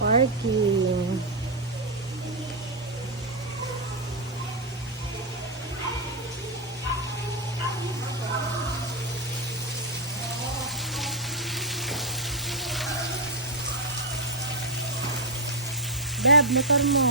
Parking. Dab, motor mo.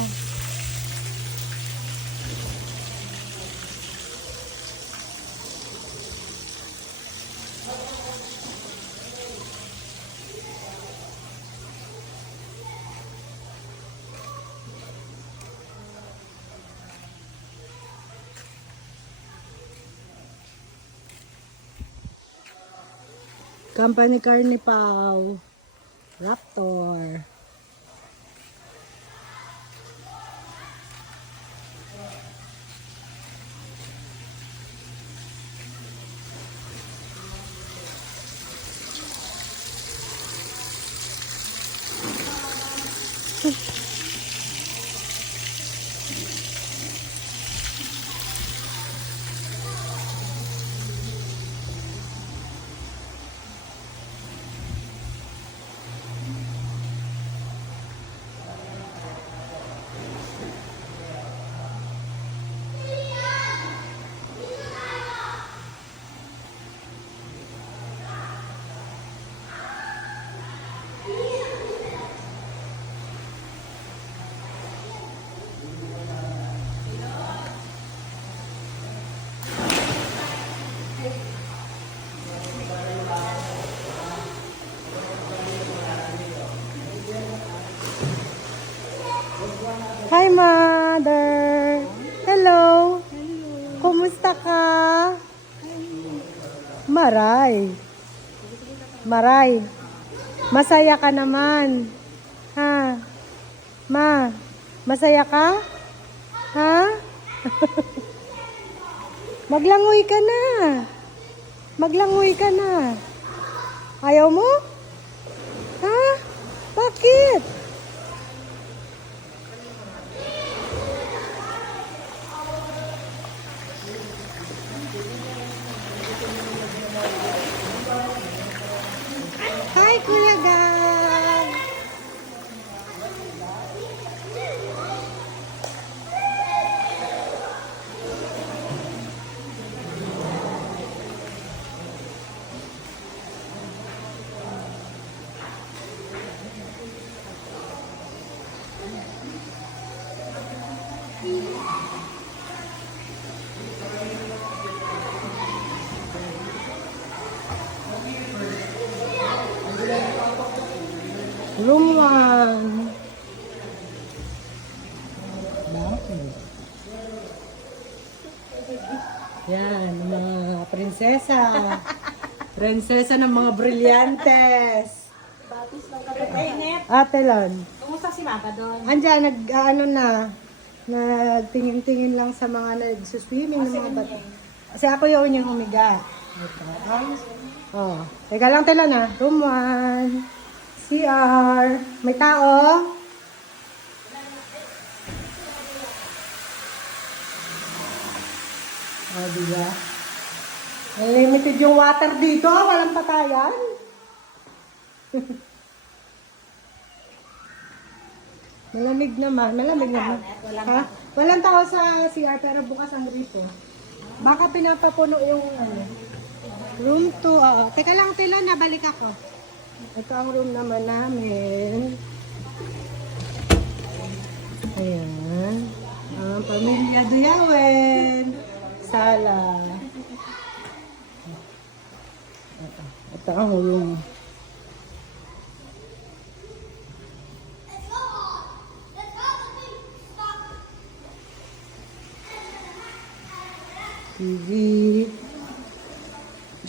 Company car ni Pau. Raptor. Hi, Mother. Hello. Kumusta ka? Maray. Maray. Masaya ka naman. Ha? Ma, masaya ka? Ha? Maglangoy ka na. Maglangoy ka na. Ayaw mo? Ha? Bakit? Hi, Kuya Gab! Room 1. Bakit? Yan, mga prinsesa. Prinsesa ng mga brilyantes. Batis ng kapatid. Ate Lon. Kumusta si Maka doon? Andyan, ano na, nagtingin-tingin lang sa mga nagsuswimming ng mga bata. Kasi ako yung humiga. Ito. Oh, teka lang tila na. Room 1. CR. May tao? Oh, diba? Limited yung water dito. Walang patayan. Malamig naman. Malamig naman. Ha? Walang tao sa CR pero bukas ang gripo. Baka pinapapuno yung room 2. Teka lang, tila, nabalik ako. Ito ang room naman namin. Ayan. Ang pamilya Duyawen. Sala. Ito ang room.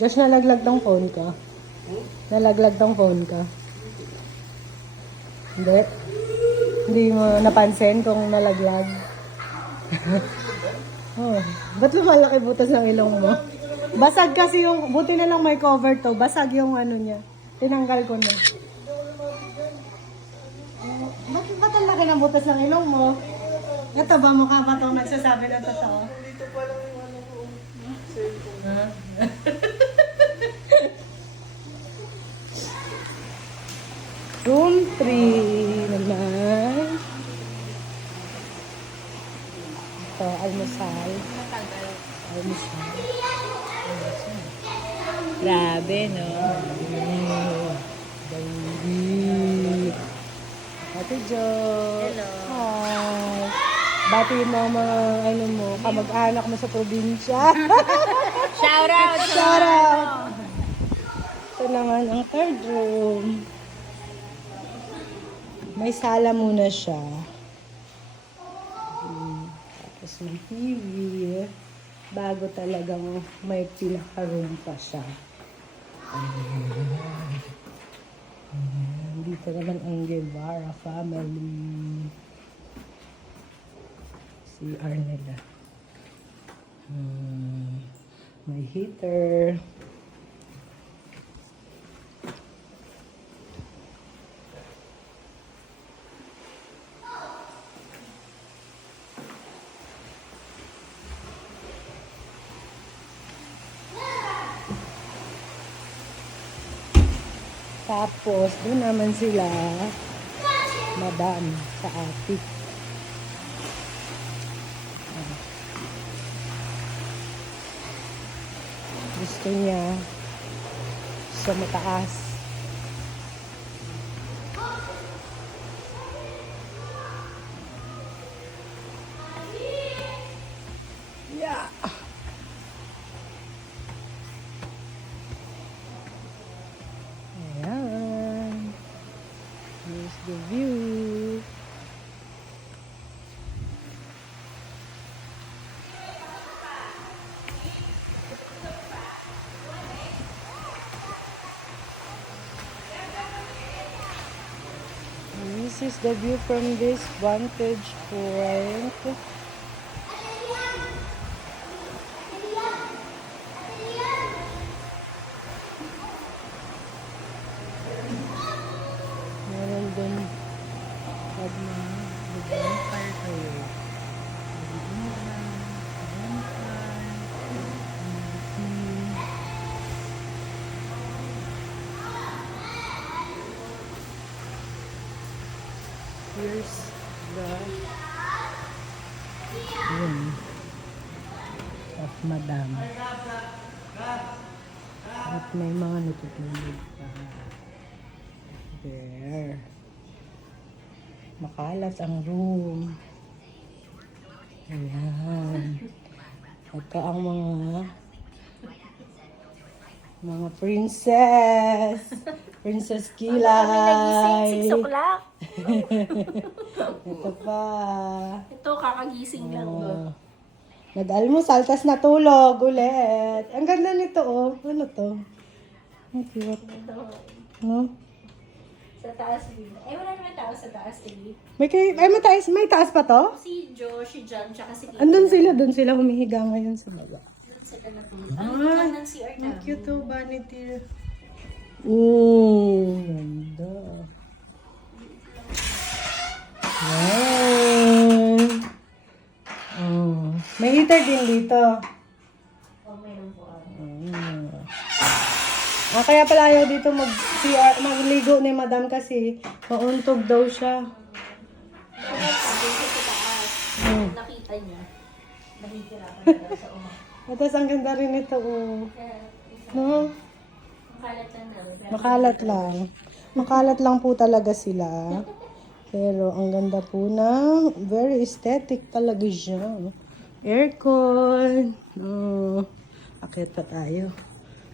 Josh, nalaglag tong phone ka. Nalaglag tong phone ka. Hindi. Hindi mo napansin kung nalaglag. Oh, ba't lumalaki butas ng ilong mo? Basag kasi yung, buti na lang may cover to. Basag yung ano niya. Tinanggal ko na. Ba't ang laki ng butas ng ilong mo? Ito ba, mukha ba itong nagsasabi ng totoo? Dito pa lang yung ano ko. Room 3 naman. Ito, almusal. Almusal. Grabe, no? Baby. Ate Jo. Hello. Hi. Batiin mo ang mga ano mo, kamag-anak mo sa probinsya. Shout out! Shout out! Ito naman ang third room. May sala muna siya. Tapos may TV. Bago talagang may pinaka-room pa siya. Ayan. Dito naman ang Guevara family. CR nila. May heater. Tapos, doon naman sila, madam, sa attic. Gusto niya sa mataas. Yeah. Ayan. Here's the view. And this is the view from this vantage point. Meron dun pag mag-bonfire kayo. Here's the room of Madam. At may mga natutulog pa. There. Makalas ang room. Ayan. Ito ang mga princess. Princess Kilay. 6 o'clock. Ito pa. Ito, kakagising lang. Nag-almusal, tas natulog ulit. Ang ganda nito, oh. Ano to? Ang cute. Ito. No? Sa taas din. Eh, wala naman tao sa taas eh. May taas pa to? Si Joe, si John, tsaka si Kiki. Doon sila humihiga ngayon sa baba. Doon sila natulog. Ang lang ng CR Ang namin. cute to, vanity. Ooh, ganda. Wow. Oh, may heater din dito. Oh, meron po. Kaya pala ayaw dito magligo ni Madam kasi mauntog daw siya. Doon siya sa taas. Nakita niya. Nakikirapan na daw sa uma. Tapos ang ganda rin ito, oh. Kaya, No? makalat lang daw. Pero Makalat lang. Makalat lang po talaga sila. Pero ang ganda po na, very aesthetic talaga siya. Aircon. Oh, akit pa tayo.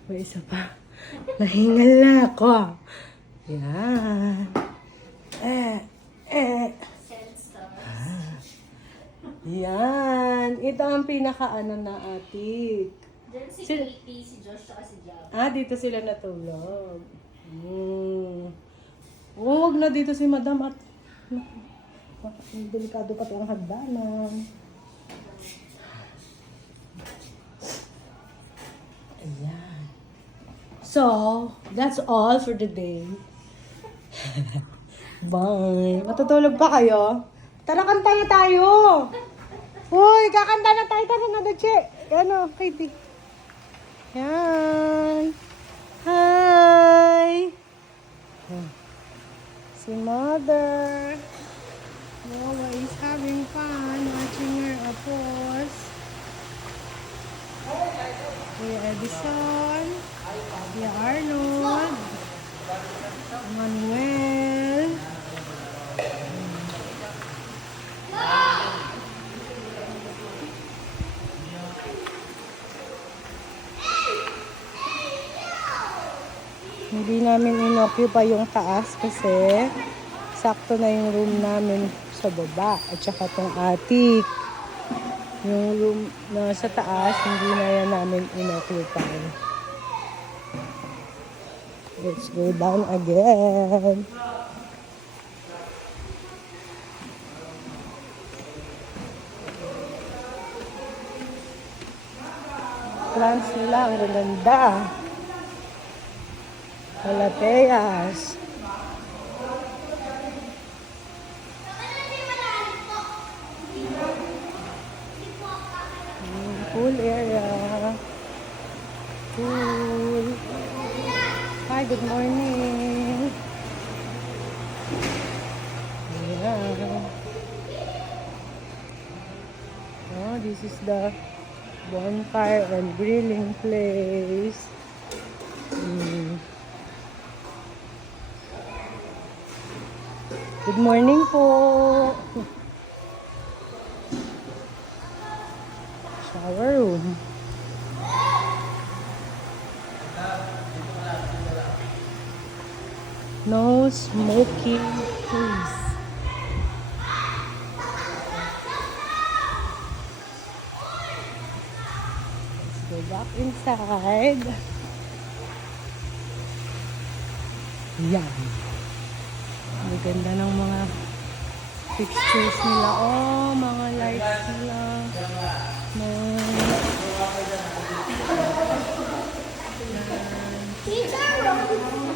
May isa pa. Nahingal na ako. Yan. sense to. Yan. Ito ang pinaka-ano na atik. Diyan si Sila- Katie, si Josh, tsaka si Jab. Ah, dito sila natulog. Huwag na dito si Madam at delikado pati ang hagdanan. Ayan. So, that's all for the day. Bye. Matutulog pa kayo? Tara, kanta na tayo. Uy, kakanta na tayo. Tara na, Dache. Ano, Katie? Hi. Hi. Si Mother. Noah is having fun watching her apples. Kuya Edison. Kuya Arnold. Manuel. Hindi namin inoccupy yung taas kasi sakto na yung room namin sa baba at saka tong attic. Yung room na sa taas, hindi na yan namin inoccupy. Let's go down again. Plants nila, ang ganda. Calatheas. Pool area. Pool. Hi, good morning. Ayan. Oh, this is the bonfire and grilling place. Good morning po. Shower room. No smoking, please. Let's go back inside. Yan. Ang ganda ng mga pictures nila. Oh, mga lights nila. Teacher,